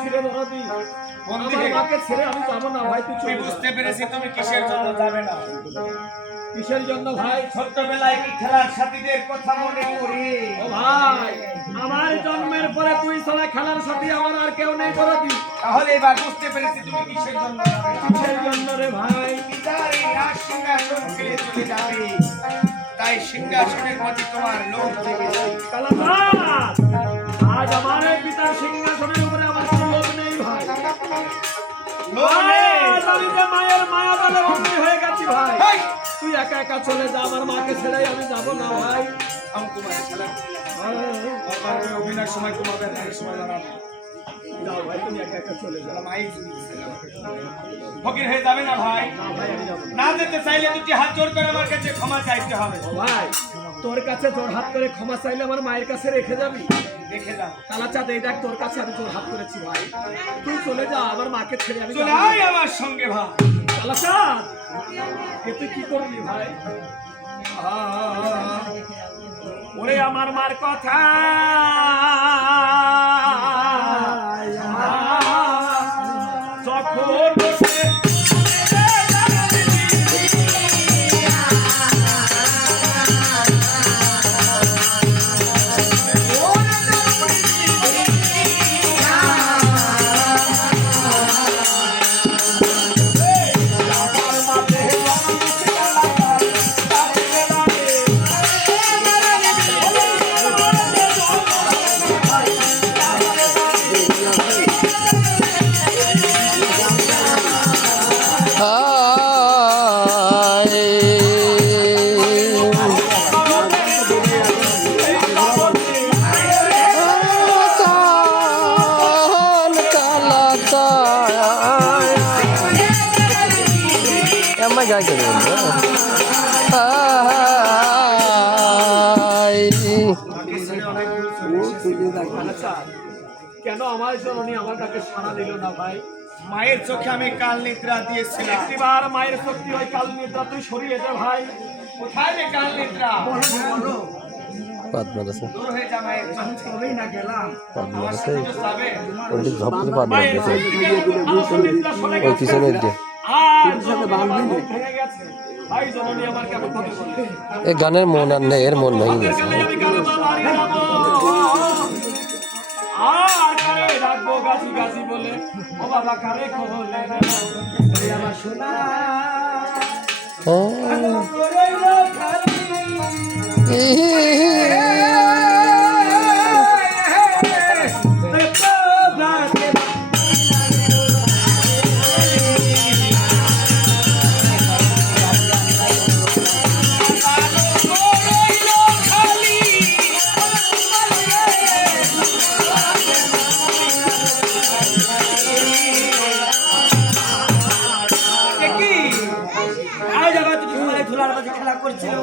ছিঁড়ে ধরবি আমার মাকে ছেড়ে আমি যাবো না ভাই তুই বুঝতে পেরেছি তুমি কিসের জন্য যাবে না। কিসের জন্য ভাই? ছোট্টবেলায় কি খেলার সাথীদের কথা মনে করি? ও ভাই আমার জন্মের পরে তুই ছাড়া খেলার সাথী আমার আর কেউ নেই করবি। তাহলে এবার বুঝতে পেরেছি তুমি কিসের জন্য যাবে না। কিসের জন্য রে ভাই? পিতার এই রাজ সিংহাসন ছেড়ে চলে যাবে, তাই সিংহাসনের প্রতি তোমার লোভ জেগেছে। কালাচাঁদ, আজ আমার এই পিতার সিংহাসনের উপরে আমার কোনো লোভ নেই ভাই। আজ আমি যে মায়ের মায়া জালে বন্দী হয়ে গেছি ভাই। হেই! তুই একা একা চলে যা, আমার মাকে ছেড়ে আমি যাবো না ভাই। আমি তোমার ছেলে বাবার অভিনয়ের সময় তোমার ব্যথার সময় দাঁড়াবে। যাও ভাই, তুমি একা একা চলে যাও। ফকির হয়ে যাবে না ভাই। না ভাই আমি যাবো না। না যেতে চাইলে দুটি হাত জোর করে আমার কাছে ক্ষমা চাইতে হবে। ও ভাই তোর কাছে তোর হাত করে ক্ষমা চাইলে আমার মায়ের কাছে রেখে যাবি? দেখে যাও। কালাচাঁদ, এই দেখ তোর কাছে আমি তোর হাত করেছি ভাই, তুই চলে যা, আমার মাকে ছেড়ে আমি চলে যাবো না। আয় আমার সঙ্গে ভাই। কালাচাঁদ, এ তুই কি করবি ভাই? ওরে আমার মার কথা যখন বসে যাই করে কেন আমার জননী আমার কাছে সাড়া দিল না ভাই? মায়ের চোখে আমি কাল নিদ্রা দিয়েছিলাম। একটিবার মায়ের শক্তি হয় কাল নিদ্রা তুই সরিয়ে দে ভাই। কোথায় রে কাল নিদ্রা? পাত মারাছে দূর হয়ে যা মায়ের চোখে না গেলাম। পাত আমার মারাছে সাথে তো যাবে। ওই ঝপকে পাত মায়ের মারাছে শক্তি গেলে আলোচ নিদ্রা সরে ওই গেছে। পিছনে যে আর জননী আমার ঘুম ভেঙে গেছে। ভাই জননী আমার কেন কথা বলে? এই গানের মন আর নেই, এর মন ভেঙে গেছে। গেলে আমি কারবার বাড়িয়ে যাবো। আর কারে ডাকবো গাছি গাছি বলে, ও বাবা কারে খোলে রে আমার সোনা। খেলা করছিল।